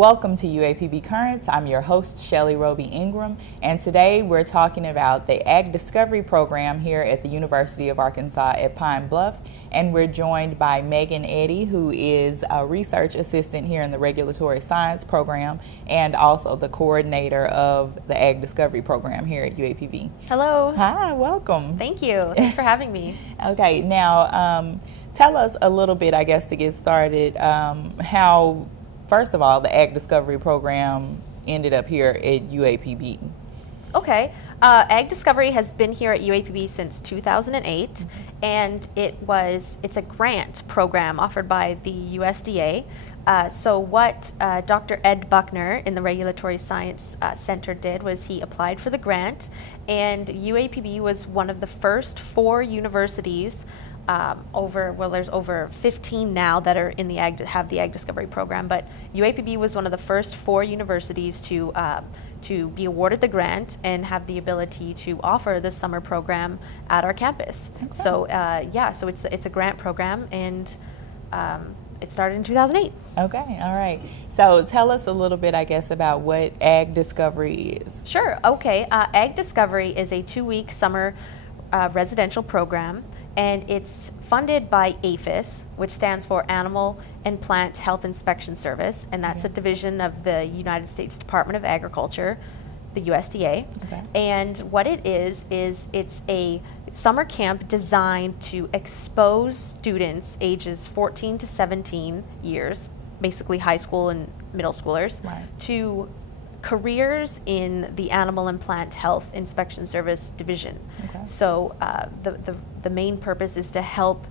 Welcome to UAPB Currents. I'm your host, Shelly Roby Ingram, and today we're talking about the Ag Discovery Program here at the University of Arkansas at Pine Bluff, and we're joined by Megan Eddy, who is a research assistant here in the Regulatory Science Program and also the coordinator of the Ag Discovery Program here at UAPB. Hello. Hi, welcome. Thank you. Thanks for having me. Okay, now tell us a little bit, I guess, to get started, how, first of all, the Ag Discovery Program ended up here at UAPB. Okay. Ag Discovery has been here at UAPB since 2008, and it's a grant program offered by the USDA. So what Dr. Ed Buckner in the Regulatory Science Center did was he applied for the grant, and UAPB was one of the first 4 universities there's over 15 now that are in the have the Ag Discovery Program, but UAPB was one of the first 4 universities to be awarded the grant and have the ability to offer the summer program at our campus. Okay. So so it's a grant program, and it started in 2008. Okay, all right. So tell us a little bit, I guess, about what Ag Discovery is. Sure. Okay. Ag Discovery is a 2-week summer residential program, and it's funded by APHIS, which stands for Animal and Plant Health Inspection Service, and that's a division of the United States Department of Agriculture, the USDA. Okay. And what it is it's a summer camp designed to expose students ages 14 to 17 years, basically high school and middle schoolers, to careers in the Animal and Plant Health Inspection Service division. Okay. So the main purpose is to help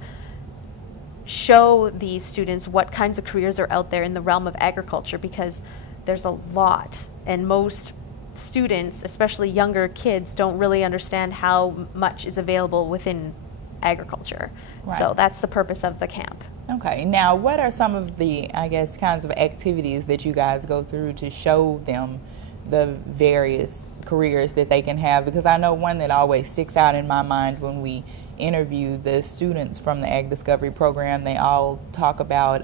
show these students what kinds of careers are out there in the realm of agriculture, because there's a lot, and most students, especially younger kids, don't really understand how much is available within agriculture. Right. So that's the purpose of the camp. Okay, now what are some of the, I guess, kinds of activities that you guys go through to show them the various careers that they can have? Because I know one that always sticks out in my mind when we interview the students from the Ag Discovery Program, they all talk about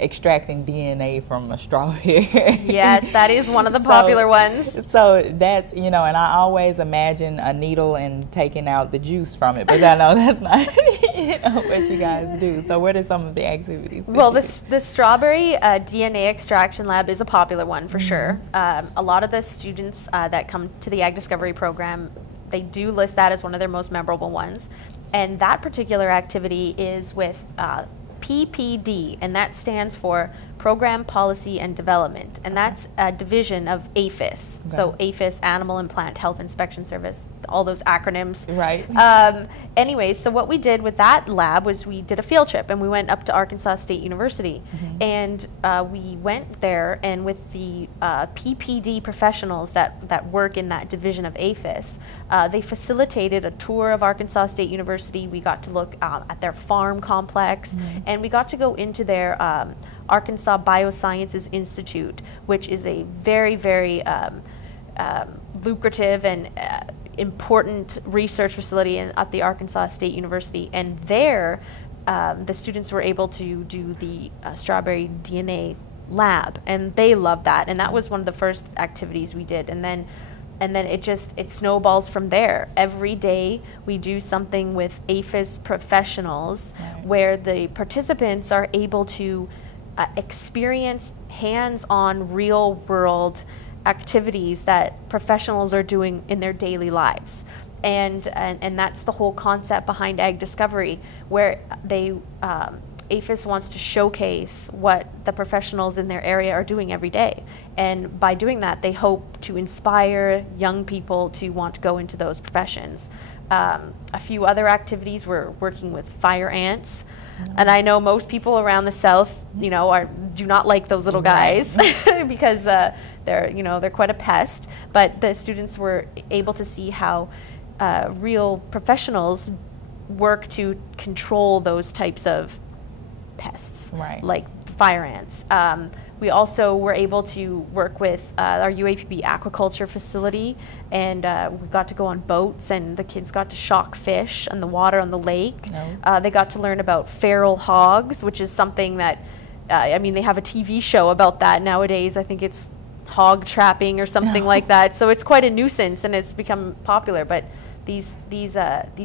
extracting DNA from a strawberry. Yes, that is one of the popular ones. So that's, and I always imagine a needle and taking out the juice from it, but I know that's not what you guys do. So what are some of the activities? Well, the strawberry DNA extraction lab is a popular one for sure. A lot of the students that come to the Ag Discovery Program, they do list that as one of their most memorable ones. And that particular activity is with PPD, and that stands for Program Policy and Development, and that's a division of APHIS. Okay. So APHIS, Animal and Plant Health Inspection Service, all those acronyms. Right. Anyways, so what we did with that lab was we did a field trip, and we went up to Arkansas State University, and we went there, and with the PPD professionals that work in that division of APHIS, they facilitated a tour of Arkansas State University. We got to look at their farm complex, and we got to go into their Arkansas Biosciences Institute, which is a very, very lucrative and important research facility at the Arkansas State University. And there, the students were able to do the strawberry DNA lab, and they loved that. And that was one of the first activities we did. And then it snowballs from there. Every day we do something with APHIS professionals, where the participants are able to experience hands-on real-world activities that professionals are doing in their daily lives. And that's the whole concept behind Ag Discovery, where APHIS wants to showcase what the professionals in their area are doing every day. And by doing that, they hope to inspire young people to want to go into those professions. A few other activities, we're working with fire ants. And I know most people around the South, do not like those little guys because they're quite a pest. But the students were able to see how real professionals work to control those types of pests, like fire ants. We also were able to work with our UAPB aquaculture facility, and we got to go on boats, and the kids got to shock fish in the water on the lake. They got to learn about feral hogs, which is something that I mean, they have a TV show about that nowadays. I think it's hog trapping or something like that. So it's quite a nuisance, and it's become popular. But these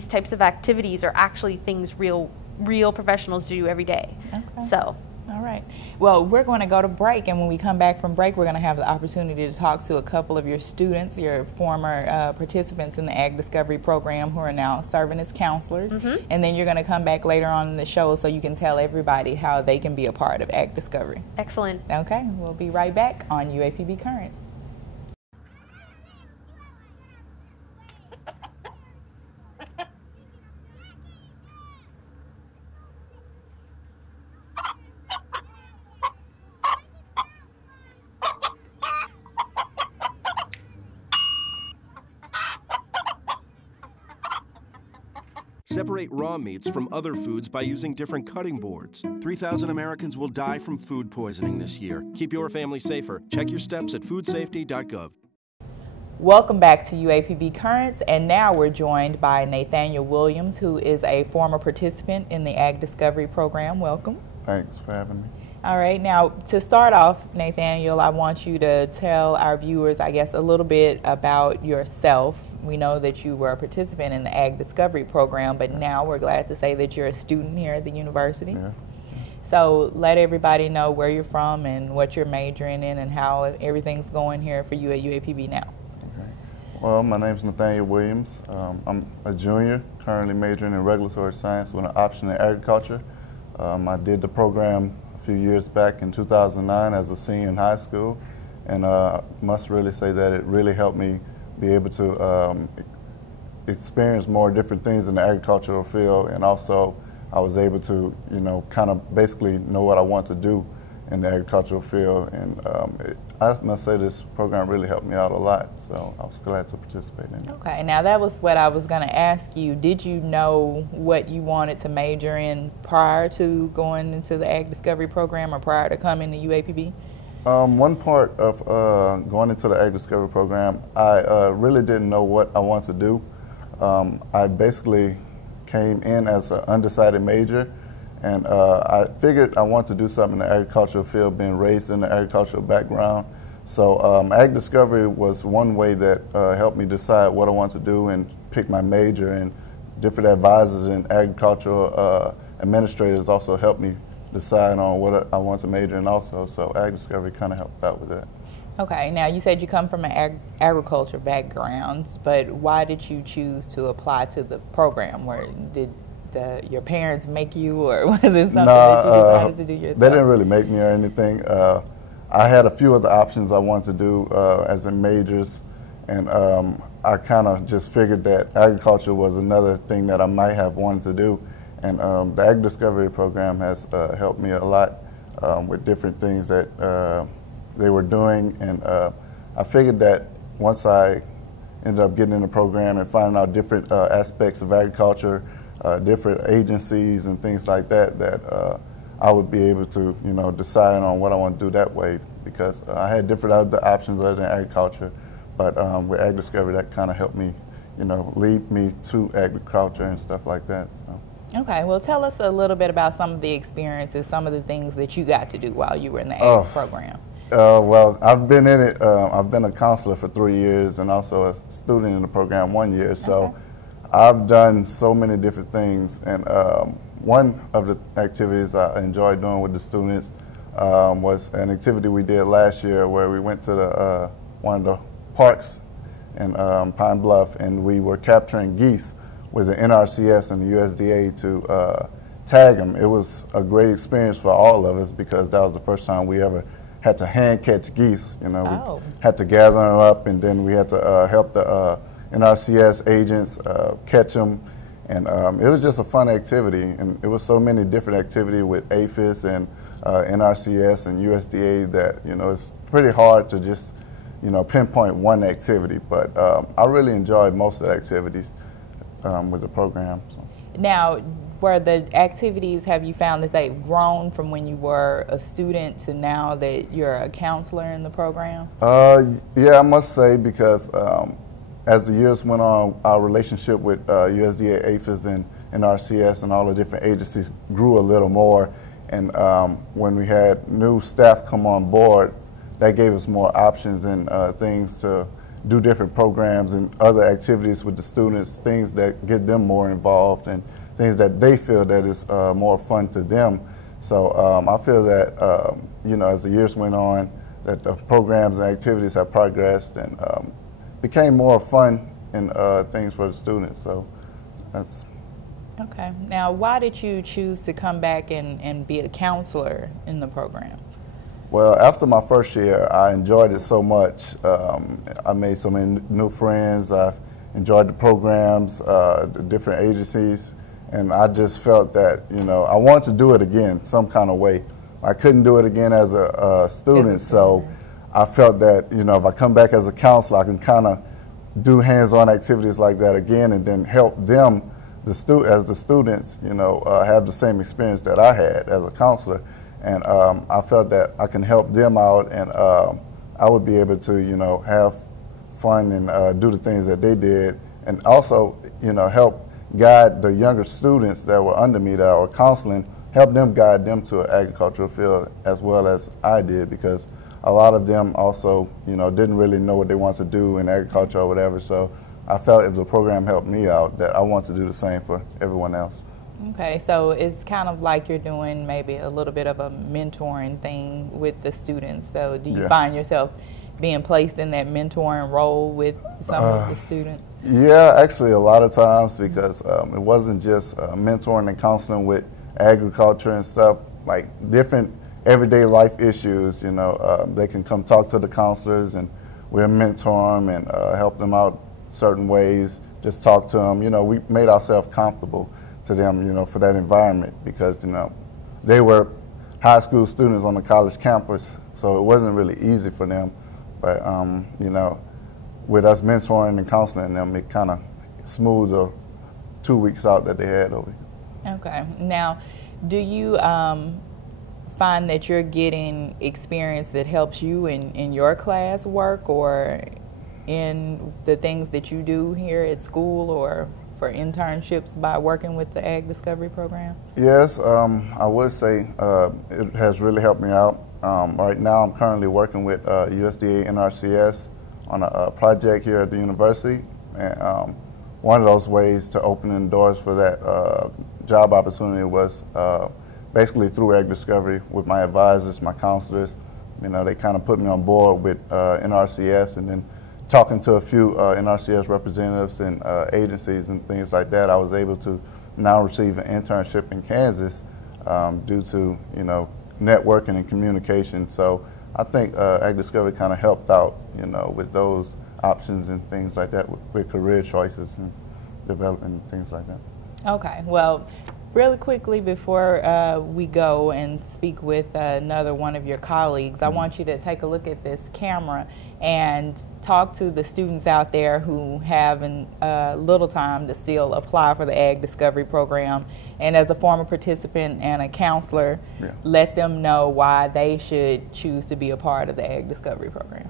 types of activities are actually things real professionals do every day. Okay. So. All right. Well, we're going to go to break, and when we come back from break, we're going to have the opportunity to talk to a couple of your students, your former participants in the Ag Discovery Program who are now serving as counselors. And then you're going to come back later on in the show so you can tell everybody how they can be a part of Ag Discovery. Excellent. Okay. We'll be right back on UAPB Currents. Separate raw meats from other foods by using different cutting boards. 3,000 Americans will die from food poisoning this year. Keep your family safer. Check your steps at foodsafety.gov. Welcome back to UAPB Currents, and now we're joined by Nathaniel Williams, who is a former participant in the Ag Discovery Program. Welcome. Thanks for having me. All right, now to start off, Nathaniel, I want you to tell our viewers, I guess, a little bit about yourself. We know that you were a participant in the Ag Discovery Program, but now we're glad to say that you're a student here at the university. Yeah. So let everybody know where you're from and what you're majoring in and how everything's going here for you at UAPB now. Okay. Well, my name's Nathaniel Williams. I'm a junior, currently majoring in regulatory science with an option in agriculture. I did the program a few years back in 2009 as a senior in high school, and must really say that it really helped me be able to experience more different things in the agricultural field, and also I was able to, kind of basically know what I want to do in the agricultural field, and I must say this program really helped me out a lot, so I was glad to participate in it. Okay, now that was what I was going to ask you. Did you know what you wanted to major in prior to going into the Ag Discovery Program or prior to coming to UAPB? One part of going into the Ag Discovery Program, I really didn't know what I wanted to do. I basically came in as an undecided major, and I figured I wanted to do something in the agricultural field, being raised in the agricultural background. So Ag Discovery was one way that helped me decide what I want to do and pick my major, and different advisors and agricultural administrators also helped me decide on what I want to major in also, so Ag Discovery kind of helped out with that. Okay, now you said you come from an agriculture background, but why did you choose to apply to the program? Did your parents make you, or was it something that you decided to do yourself? They didn't really make me or anything. I had a few other options I wanted to do as in majors, and I kind of just figured that agriculture was another thing that I might have wanted to do. And the Ag Discovery Program has helped me a lot with different things that they were doing. And I figured that once I ended up getting in the program and finding out different aspects of agriculture, different agencies and things like that, that I would be able to, decide on what I want to do that way, because I had different other options other than agriculture. But with Ag Discovery, that kind of helped me, lead me to agriculture and stuff like that. So. Okay, well, tell us a little bit about some of the experiences, some of the things that you got to do while you were in the Ag program. Well, I've been in it. I've been a counselor for 3 years and also a student in the program 1 year. So I've done so many different things. And one of the activities I enjoyed doing with the students was an activity we did last year where we went to one of the parks in Pine Bluff, and we were capturing geese with the NRCS and the USDA to tag them. It was a great experience for all of us because that was the first time we ever had to hand catch geese. We had to gather them up, and then we had to help the NRCS agents catch them. And it was just a fun activity, and it was so many different activities with APHIS and NRCS and USDA that it's pretty hard to just pinpoint one activity. But I really enjoyed most of the activities with the program. So. Now, were the activities, have you found that they've grown from when you were a student to now that you're a counselor in the program? Yeah, I must say, because as the years went on, our relationship with USDA, APHIS, and NRCS and all the different agencies grew a little more. And when we had new staff come on board, that gave us more options and things to do different programs and other activities with the students, things that get them more involved and things that they feel that is more fun to them. So I feel that, you know, as the years went on, that the programs and activities have progressed and became more fun and things for the students. So that's... Okay. Now, why did you choose to come back and be a counselor in the program? Well, after my first year, I enjoyed it so much. I made so many new friends. I enjoyed the programs, the different agencies, and I just felt that, you know, I wanted to do it again some kind of way. I couldn't do it again as a student, so I felt that, you know, if I come back as a counselor, I can kind of do hands-on activities like that again and then help them, as the students, you know, have the same experience that I had as a counselor. And I felt that I can help them out, and I would be able to, you know, have fun and do the things that they did, and also, you know, help guide the younger students that were under me that I was counseling, help them guide them to an agricultural field as well as I did, because a lot of them also, you know, didn't really know what they wanted to do in agriculture or whatever. So I felt if the program helped me out, that I want to do the same for everyone else. Okay, so it's kind of like you're doing maybe a little bit of a mentoring thing with the students. So do you find yourself being placed in that mentoring role with some of the students? Yeah, actually a lot of times, because it wasn't just mentoring and counseling with agriculture and stuff, like different everyday life issues, you know, they can come talk to the counselors and we'll mentor them and help them out certain ways, just talk to them. You know, we made ourselves comfortable to them, you know, for that environment, because, you know, they were high school students on the college campus, so it wasn't really easy for them. But, you know, with us mentoring and counseling them, it kind of smoothed the 2 weeks out that they had over here. Okay. Now, do you find that you're getting experience that helps you in your class work or in the things that you do here at school or for internships by working with the Ag Discovery Program? Yes, I would say it has really helped me out. Right now I'm currently working with USDA NRCS on a project here at the university. And one of those ways to open the doors for that job opportunity was basically through Ag Discovery with my advisors, my counselors. You know, they kind of put me on board with NRCS, and then talking to a few NRCS representatives and agencies and things like that, I was able to now receive an internship in Kansas due to, you know, networking and communication. So I think Ag Discovery kind of helped out, you know, with those options and things like that, with career choices and development and things like that. Okay, well, really quickly before we go and speak with another one of your colleagues, I want you to take a look at this camera and talk to the students out there who have little time to still apply for the Ag Discovery Program. And as a former participant and a counselor, let them know why they should choose to be a part of the Ag Discovery Program.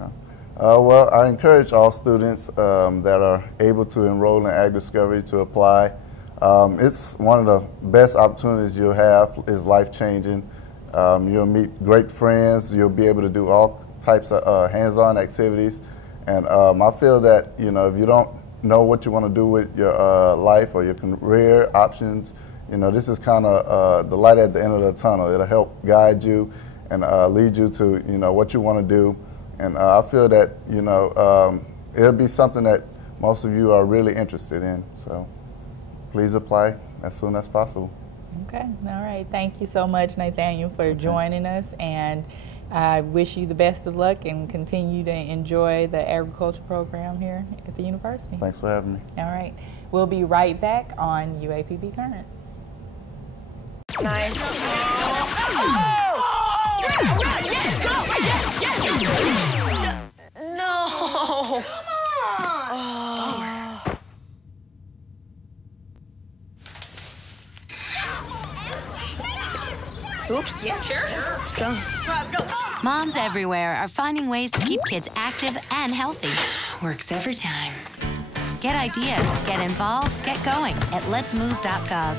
Okay. Well, I encourage all students that are able to enroll in Ag Discovery to apply. It's one of the best opportunities you'll have. Is life-changing. You'll meet great friends. You'll be able to do all types of hands-on activities. And I feel that, you know, if you don't know what you want to do with your life or your career options, you know, this is kind of the light at the end of the tunnel. It'll help guide you and lead you to, you know, what you want to do. And I feel that, you know, it'll be something that most of you are really interested in. So please apply as soon as possible. Okay. All right. Thank you so much, Nathaniel, for joining us. And I wish you the best of luck and continue to enjoy the agriculture program here at the university. Thanks for having me. All right. We'll be right back on UAPB Current. Nice. Yes, go! Yes! No! Come on! Oops. Yeah, sure. Let's go. Moms everywhere are finding ways to keep kids active and healthy. Works every time. Get ideas, get involved, get going at letsmove.gov.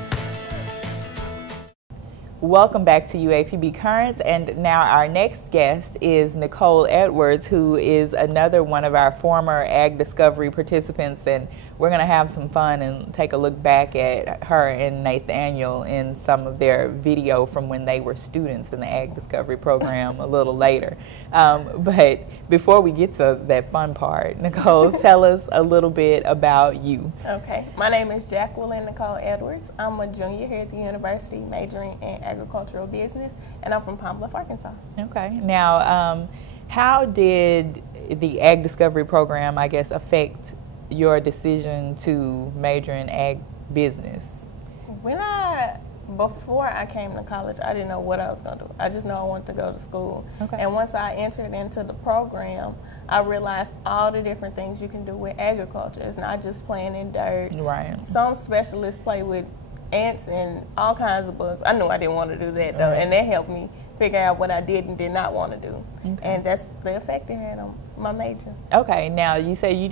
Welcome back to UAPB Currents, and now our next guest is Nicole Edwards, who is another one of our former Ag Discovery participants, and we're going to have some fun and take a look back at her and Nathaniel in some of their video from when they were students in the Ag Discovery program a little later. But before we get to that fun part, Nicole, tell us a little bit about you. Okay, my name is Jacqueline Nicole Edwards. I'm a junior here at the university, majoring in agricultural business, and I'm from Pine Bluff, Arkansas. Okay. Now, how did the Ag Discovery program, I guess, affect your decision to major in ag business? Before I came to college, I didn't know what I was going to do. I just know I wanted to go to school. Okay. And once I entered into the program, I realized all the different things you can do with agriculture. It's not just playing in dirt. Right. Some specialists play with ants and all kinds of bugs. I knew I didn't want to do that, though, Right. and that helped me figure out what I did and did not want to do. Okay. And that's the effect it had on my major. Okay. Now, you say you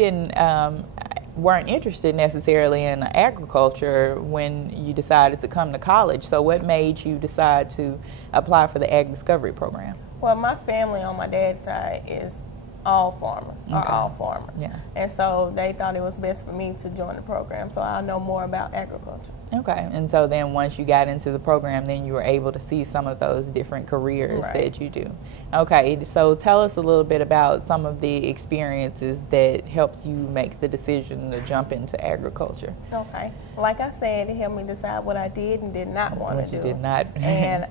weren't interested necessarily in agriculture when you decided to come to college. So what made you decide to apply for the Ag Discovery program? Well, my family on my dad's side is all farmers, are Okay. all farmers. Yeah. And so they thought it was best for me to join the program so I'll know more about agriculture. Okay. And so then once you got into the program, then you were able to see some of those different careers Right. that you do. Okay. So tell us a little bit about some of the experiences that helped you make the decision to jump into agriculture. Okay. Like I said, it helped me decide what I did and did not want What to do. you did not. And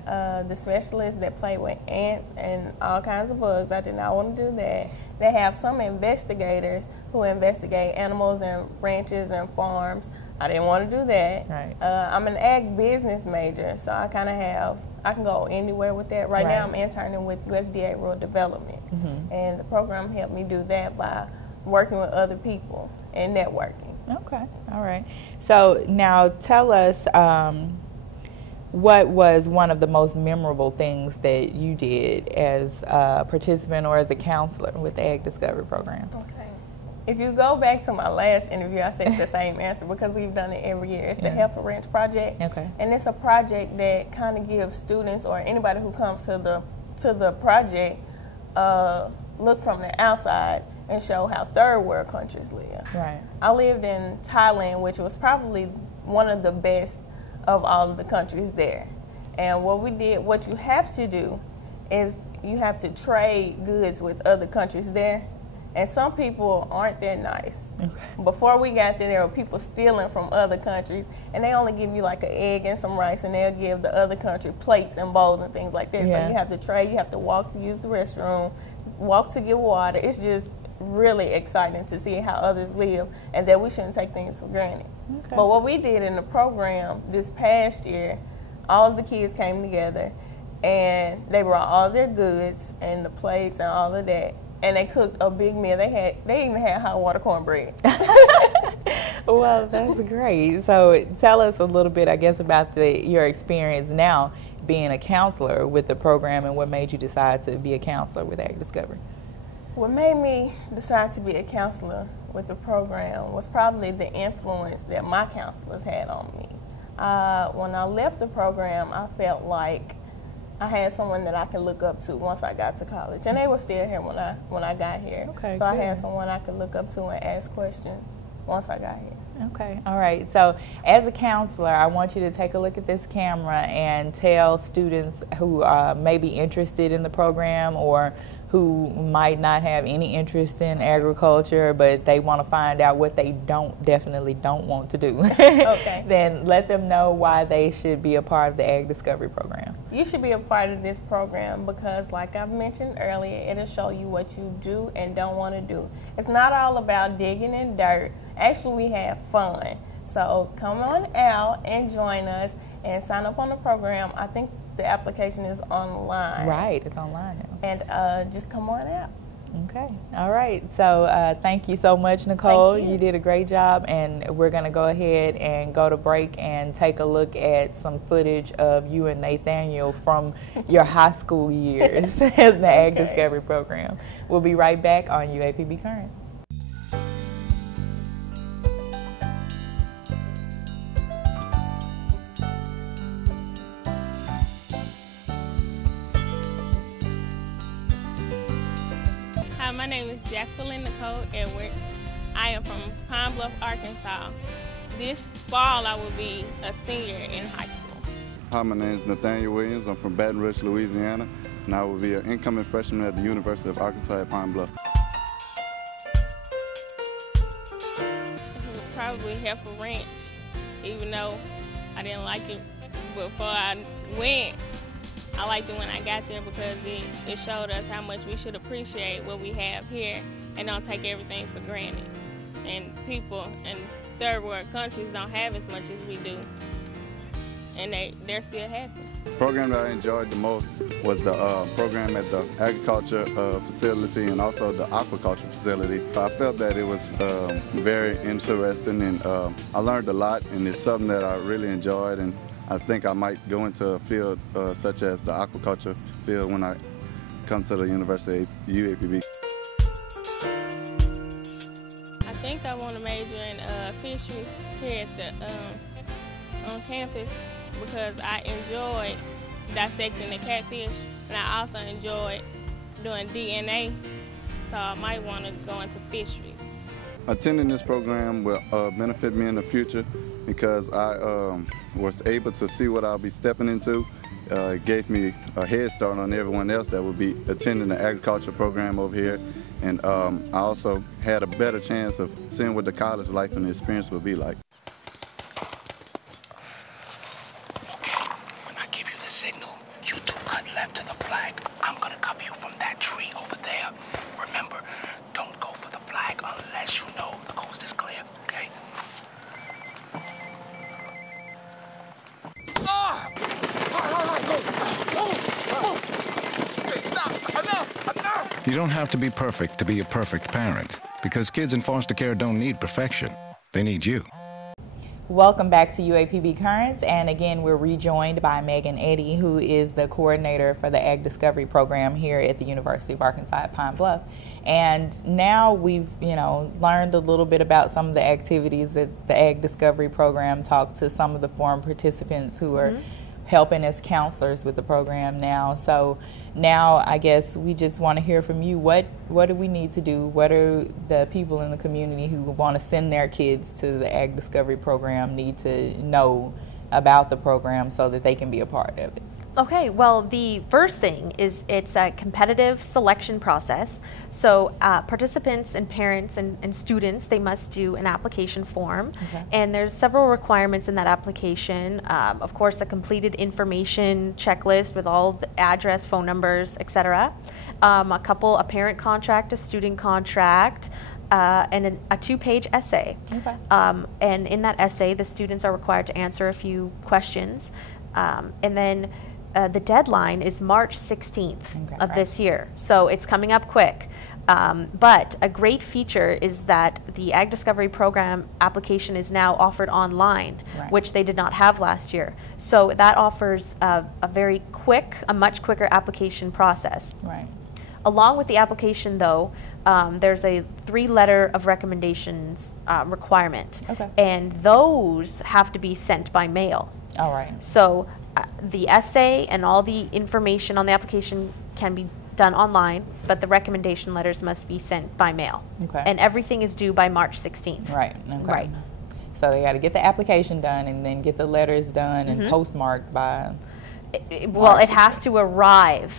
the specialists that play with ants and all kinds of bugs, I did not want to do that. They have some investigators who investigate animals and ranches and farms. I didn't want to do that. Right. I'm an ag business major, so I can go anywhere with that. Right now I'm interning with USDA Rural Development. Mm-hmm. And the program helped me do that by working with other people and networking. Okay. All right. So now tell us what was one of the most memorable things that you did as a participant or as a counselor with the Ag Discovery program? Okay. If you go back to my last interview, I said the same answer because we've done it every year. It's the Heifer Ranch Project. Okay. And it's a project that kind of gives students or anybody who comes to the project look from the outside and show how third world countries live. Right. I lived in Thailand, which was probably one of the best of all of the countries there. And what you have to do is you have to trade goods with other countries there. And some people aren't that nice. Okay. Before we got there were people stealing from other countries, and they only give you like an egg and some rice, and they'll give the other country plates and bowls and things like that. Yeah. So you have to trade, you have to walk to use the restroom, walk to get water. It's just really exciting to see how others live and that we shouldn't take things for granted. Okay. But what we did in the program this past year, all of the kids came together and they brought all their goods and the plates and all of that, and they cooked a big meal. They even had hot water cornbread. Well, that's great. So tell us a little bit, I guess, about your experience now being a counselor with the program and what made you decide to be a counselor with Ag Discovery. What made me decide to be a counselor with the program was probably the influence that my counselors had on me. When I left the program, I felt like I had someone that I could look up to once I got to college, and they were still here when I got here. Okay, so I good. had someone I could look up to and ask questions once I got here. Okay, all right. So as a counselor, I want you to take a look at this camera and tell students who may be interested in the program or who might not have any interest in agriculture, but they want to find out what they definitely don't want to do. Okay. Then let them know why they should be a part of the Ag Discovery program. You should be a part of this program because, like I've mentioned earlier, it'll show you what you do and don't want to do. It's not all about digging in dirt. Actually, we have fun. So come on out and join us and sign up on the program. I think the application is online. Right, it's online now. And just come on out. Okay, all right. So thank you so much, Nicole. Thank you. You did a great job, and we're going to go ahead and go to break and take a look at some footage of you and Nathaniel from your high school years in the Ag Discovery program. We'll be right back on UAPB Current. My name is Jacqueline Nicole Edwards. I am from Pine Bluff, Arkansas. This fall I will be a senior in high school. Hi, my name is Nathaniel Williams. I'm from Baton Rouge, Louisiana, and I will be an incoming freshman at the University of Arkansas at Pine Bluff. Probably Heifer Ranch, even though I didn't like it before I went. I liked it when I got there because it showed us how much we should appreciate what we have here and don't take everything for granted. And people in third world countries don't have as much as we do, and they're still happy. The program that I enjoyed the most was the program at the agriculture facility and also the aquaculture facility. I felt that it was very interesting, and I learned a lot, and it's something that I really enjoyed, and I think I might go into a field such as the aquaculture field when I come to the University of UAPB. I think I want to major in fisheries here at the on campus because I enjoyed dissecting the catfish, and I also enjoyed doing DNA, so I might want to go into fisheries. Attending this program will benefit me in the future because I was able to see what I'll be stepping into. It gave me a head start on everyone else that would be attending the agriculture program over here, and I also had a better chance of seeing what the college life and the experience would be like. Okay, when I give you the signal, you two cut left to the flag. I'm gonna cover you from that tree over there. Remember, don't go for the flag unless you know the coast is clear, okay? You don't have to be perfect to be a perfect parent, because kids in foster care don't need perfection. They need you. Welcome back to UAPB Currents, and again we're rejoined by Megan Eddy, who is the coordinator for the Ag Discovery Program here at the University of Arkansas at Pine Bluff. And now we've learned a little bit about some of the activities that the Ag Discovery Program, talked to some of the forum participants who are helping as counselors with the program now. So now I guess we just want to hear from you. What do we need to do? What are the people in the community who want to send their kids to the Ag Discovery Program need to know about the program so that they can be a part of it? Okay, well, the first thing is it's a competitive selection process. So participants and parents and students, they must do an application form. Okay. And there's several requirements in that application. Of course, a completed information checklist with all the address, phone numbers, etc. A parent contract, a student contract, and a 2-page essay. Okay. And in that essay, the students are required to answer a few questions. And then the deadline is March 16th of this year, so it's coming up quick. But a great feature is that the Ag Discovery Program application is now offered online, which they did not have last year. So that offers a much quicker application process. Right. Along with the application, though, there's a 3-letter of recommendations requirement, and those have to be sent by mail. All right. So the essay and all the information on the application can be done online, but the recommendation letters must be sent by mail. Okay. And everything is due by March 16th. Right. Okay. Right. So they got to get the application done and then get the letters done and postmarked by. Well, it has to arrive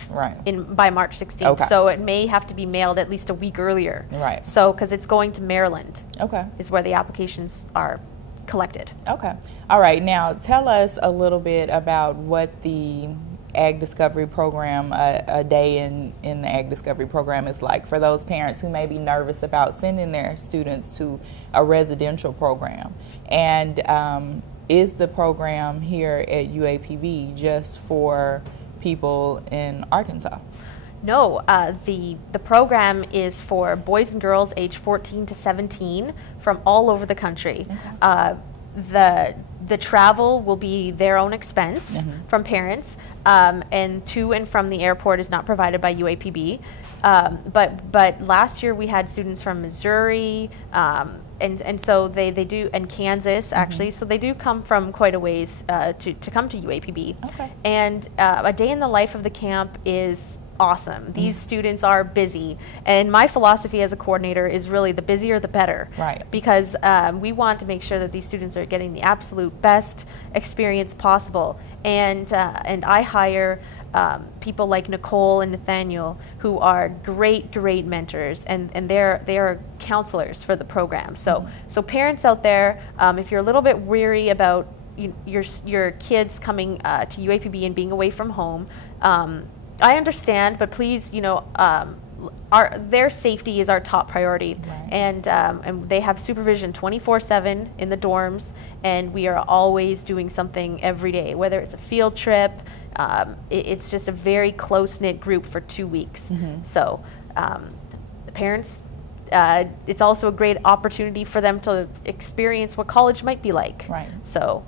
by March 16th. Okay. So it may have to be mailed at least a week earlier. Right. So because it's going to Maryland. Okay. Is where the applications are collected. Okay. All right. Now tell us a little bit about what the Ag Discovery Program, a day in the Ag Discovery Program is like for those parents who may be nervous about sending their students to a residential program. And is the program here at UAPB just for people in Arkansas? No, the program is for boys and girls aged 14 to 17 from all over the country. The travel will be their own expense from parents, and to and from the airport is not provided by UAPB. But last year we had students from Missouri, and so they do, and Kansas actually, so they do come from quite a ways to come to UAPB. Okay. And a day in the life of the camp is awesome. These students are busy, and my philosophy as a coordinator is really the busier the better. Right. Because we want to make sure that these students are getting the absolute best experience possible. And I hire people like Nicole and Nathaniel, who are great mentors, and they are counselors for the program. So so parents out there, if you're a little bit weary about your kids coming to UAPB and being away from home, I understand, but please, their safety is our top priority. Right. And they have supervision 24/7 in the dorms, and we are always doing something every day, whether it's a field trip. It's just a very close-knit group for 2 weeks. So the parents, it's also a great opportunity for them to experience what college might be like. Right. So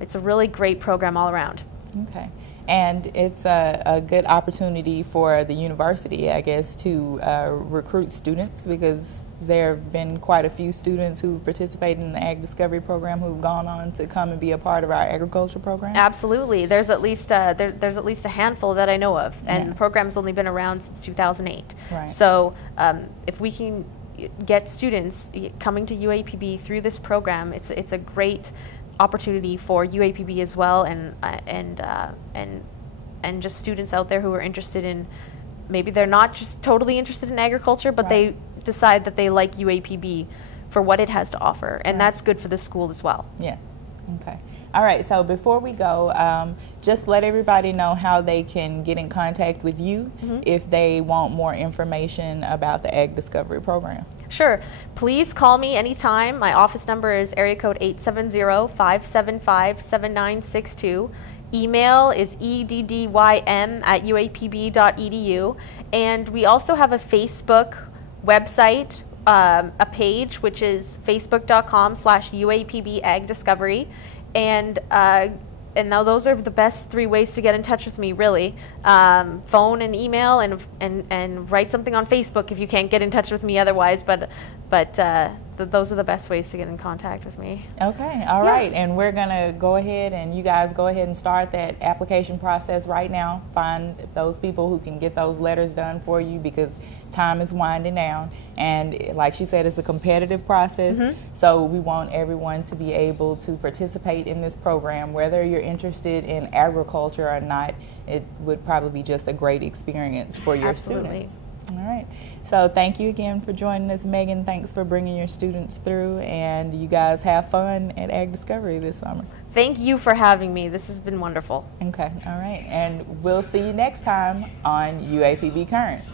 it's a really great program all around. Okay. And it's a good opportunity for the university, I guess, to recruit students, because there have been quite a few students who participate in the Ag Discovery Program who've gone on to come and be a part of our agriculture program. Absolutely. There's at least there's at least a handful that I know of, and the program's only been around since 2008. Right. So if we can get students coming to UAPB through this program, it's a great opportunity for UAPB as well, and just students out there who are interested in, maybe they're not just totally interested in agriculture, but they decide that they like UAPB for what it has to offer, and that's good for the school as well. Yeah. Okay. All right. So before we go, just let everybody know how they can get in contact with you if they want more information about the Ag Discovery Program. Sure. Please call me anytime. My office number is area code 870-575-7962. Email is eddym@uapb.edu. And we also have a Facebook website, a page, which is facebook.com/UAPB Ag Discovery. And now those are the best 3 ways to get in touch with me, really. Phone and email, and write something on Facebook if you can't get in touch with me otherwise. But those are the best ways to get in contact with me. Okay, all right. And we're going to go ahead, and you guys go ahead and start that application process right now. Find those people who can get those letters done for you, because time is winding down. And like she said, it's a competitive process. So we want everyone to be able to participate in this program, whether you're interested in agriculture or not. It would probably be just a great experience for your students. All right. So thank you again for joining us, Megan. Thanks for bringing your students through, and you guys have fun at Ag Discovery this summer. Thank you for having me. This has been wonderful. Okay. All right. And we'll see you next time on UAPB Current.